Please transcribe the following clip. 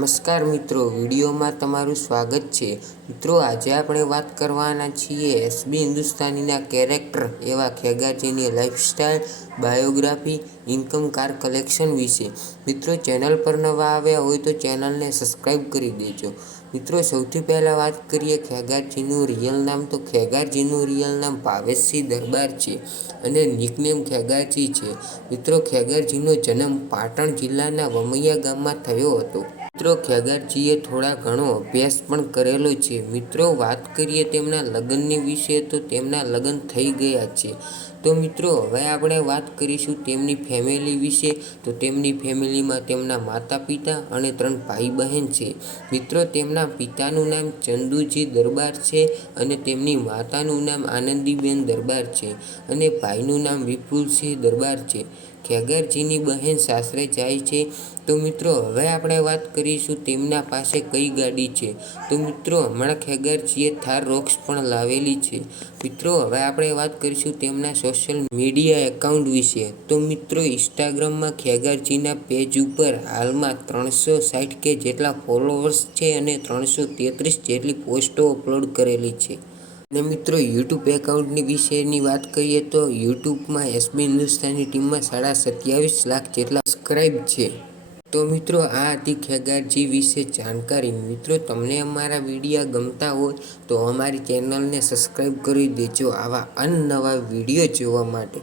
નમસ્કાર મિત્રો, વિડીયોમાં તમારું સ્વાગત છે. મિત્રો, આજે આપણે વાત કરવાના છીએ એસબી હિન્દુસ્તાનીના કેરેક્ટર એવા ખેગારજીની lifestyle, biography, income, car collection વિશે. મિત્રો, ચેનલ પર નવા આવ્યા હોય તો ચેનલને સબસ્ક્રાઈબ કરી દેજો. મિત્રો, સૌથી પહેલાં વાત કરીએ ખેગારજીનું રિયલ નામ. તો ખેગારજીનું રિયલ નામ ભાવેશસિંહ દરબાર છે અને નિકનેમ ખેગારજી છે. મિત્રો, ખેગારજીનો જન્મ પાટણ જિલ્લાના વમૈયા ગામમાં થયો હતો. મિત્રો, ખેગારજીએ થોડા ઘણો અભ્યાસ પણ કરેલો છે. મિત્રો, વાત કરીએ તેમના લગ્નની વિશે તો તેમના લગ્ન થઈ ગયા છે. તો મિત્રો, હવે આપણે વાત કરીશું તેમની ફેમિલી વિશે. તો તેમની ફેમિલીમાં તેમના માતા પિતા અને 3 ભાઈ બહેન છે. મિત્રો, તેમના પિતાનું નામ ચંદુજી દરબાર છે અને તેમની માતાનું નામ આનંદીબેન દરબાર છે અને ભાઈનું નામ વિપુલસિંહ દરબાર છે. ખેગારજીની બહેન સાસરે જાય છે. તો મિત્રો, હવે આપણે વાત કરીશું તેમના પાસે કઈ ગાડી છે. તો મિત્રો, હમણાં ખેગારજીએ થાર રોક્સ પણ લાવેલી છે. મિત્રો, હવે આપણે વાત કરીશું તેમના સોશિયલ મીડિયા એકાઉન્ટ વિશે. તો મિત્રો, ઇન્સ્ટાગ્રામમાં ખેગારજીના પેજ ઉપર હાલમાં 360K જેટલા ફોલોઅર્સ છે અને 333 જેટલી પોસ્ટો અપલોડ કરેલી છે. અને મિત્રો, યુટ્યુબ એકાઉન્ટની વિશેની વાત કરીએ તો યુટ્યુબમાં એસબી હિન્દુસ્તાની ટીમમાં 27.5 લાખ જેટલા સબસ્ક્રાઈબ છે. તો મિત્રો, આ હતી ખેગારજી વિશે જાણકારી. મિત્રો, તમને અમારા વિડીયો ગમતા હોય તો અમારી ચેનલને સબસ્ક્રાઈબ કરી દેજો આવા અનનવા વિડીયો જોવા માટે.